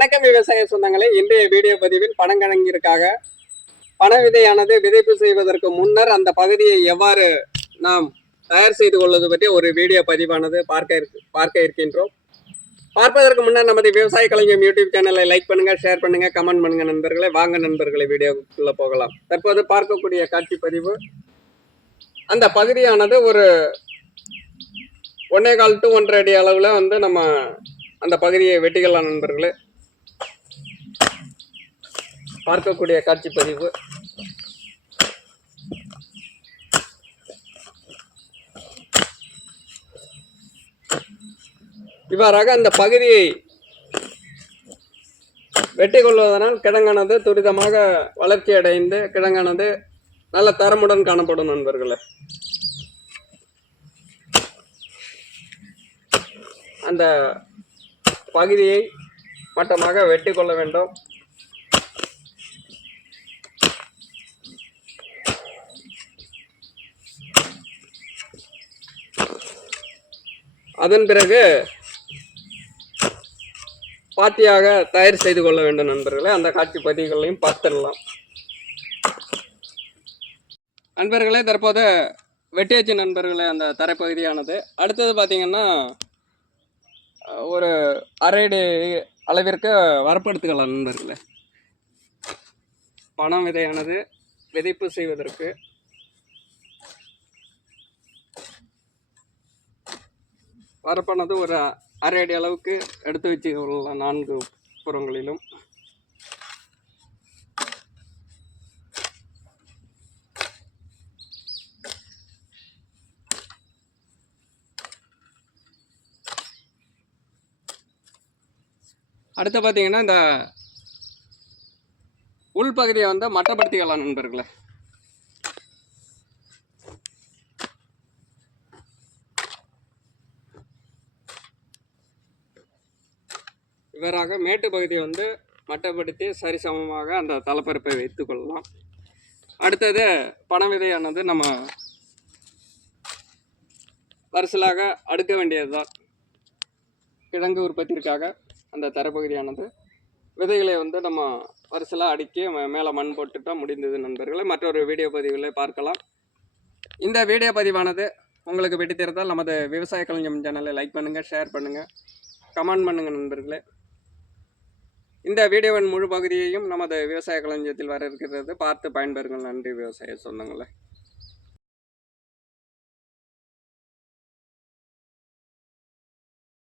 வணக்கம் விவசாய சொந்தங்களே இன்றைய வீடியோ பதிவில் பனங்கிழங்கிற்காக பண விதையானது விதைப்பு செய்வதற்கு முன்னர் அந்த பகுதியை எவ்வாறு நாம் தயார் செய்து கொள்வது பற்றி ஒரு வீடியோ பதிவானது பார்க்க இருக்கு பார்க்க இருக்கின்றோம். பார்ப்பதற்கு முன்னர் நமது விவசாய கலைஞர் யூடியூப் சேனலை லைக் பண்ணுங்க ஷேர் பண்ணுங்க கமெண்ட் பண்ணுங்க நண்பர்களே. வாங்க நண்பர்களை வீடியோக்குள்ள போகலாம். தற்போது பார்க்கக்கூடிய காட்சி பதிவு. அந்த பகுதியானது ஒரு ஒன்னே கால் டு ஒன்றரை அடி அளவில் வந்து நம்ம அந்த பகுதியை வெட்டிக்கலாம் நண்பர்களே. பார்க்கக்கூடிய காட்சி பதிவு. இவ்வாறாக அந்த பகுதியை வெட்டி கொள்வதனால் கிழங்கானது துரிதமாக வளர்ச்சி அடைந்து கிழங்கானது நல்ல தரமுடன் காணப்படும் நண்பர்களே. அந்த பகுதியை மட்டமாக வெட்டி கொள்ள வேண்டும். அதன் பிறகு பாத்தியாக தயார் செய்து கொள்ள வேண்டும் நண்பர்களே. அந்த காட்சி பதிவுகளையும் பார்த்துடலாம். நண்பர்களே தற்போது வெட்டியாச்சி நண்பர்களே அந்த தரைப்பகுதியானது. அடுத்தது பார்த்திங்கன்னா ஒரு அரை அளவிற்கு வரப்படுத்துக்கலாம் நண்பர்களே. பணம் விதையானது விதைப்பு செய்வதற்கு பரப்பானது ஒரு அரை அடி அளவுக்கு எடுத்து வச்சு கொள்ளலாம் நான்கு புறங்களிலும். அடுத்து பார்த்தீங்கன்னா இந்த உள்பகுதியை வந்து மட்டப்படுத்திக்கலாம் நண்பர்களே. இவராக மேட்டு பகுதியை வந்து மட்டப்படுத்தி சரிசமமாக அந்த தலைப்பருப்பை வைத்து கொள்ளலாம். அடுத்தது பண விதையானது நம்ம வரிசலாக அடுக்க வேண்டியதுதான். கிழங்கு உற்பத்திற்காக அந்த தரப்பகுதியானது. விதைகளை வந்து நம்ம வரிசலாக அடுக்கி மேலே மண் போட்டுட்டா முடிந்தது நண்பர்களை. மற்றொரு வீடியோ பதிவுகளை பார்க்கலாம். இந்த வீடியோ பதிவானது உங்களுக்கு பிடித்திருந்தால் நமது விவசாய கலைஞம் சேனலை லைக் பண்ணுங்கள் ஷேர் பண்ணுங்கள் கமெண்ட் பண்ணுங்கள் நண்பர்களே. இந்த வீடியோவின் முழு பகுதியையும் நமது விவசாய களஞ்சியத்தில் வர இருக்கிறது பார்த்து பயன்பெறுங்கள். நன்றி. விவசாய சொந்தங்களே.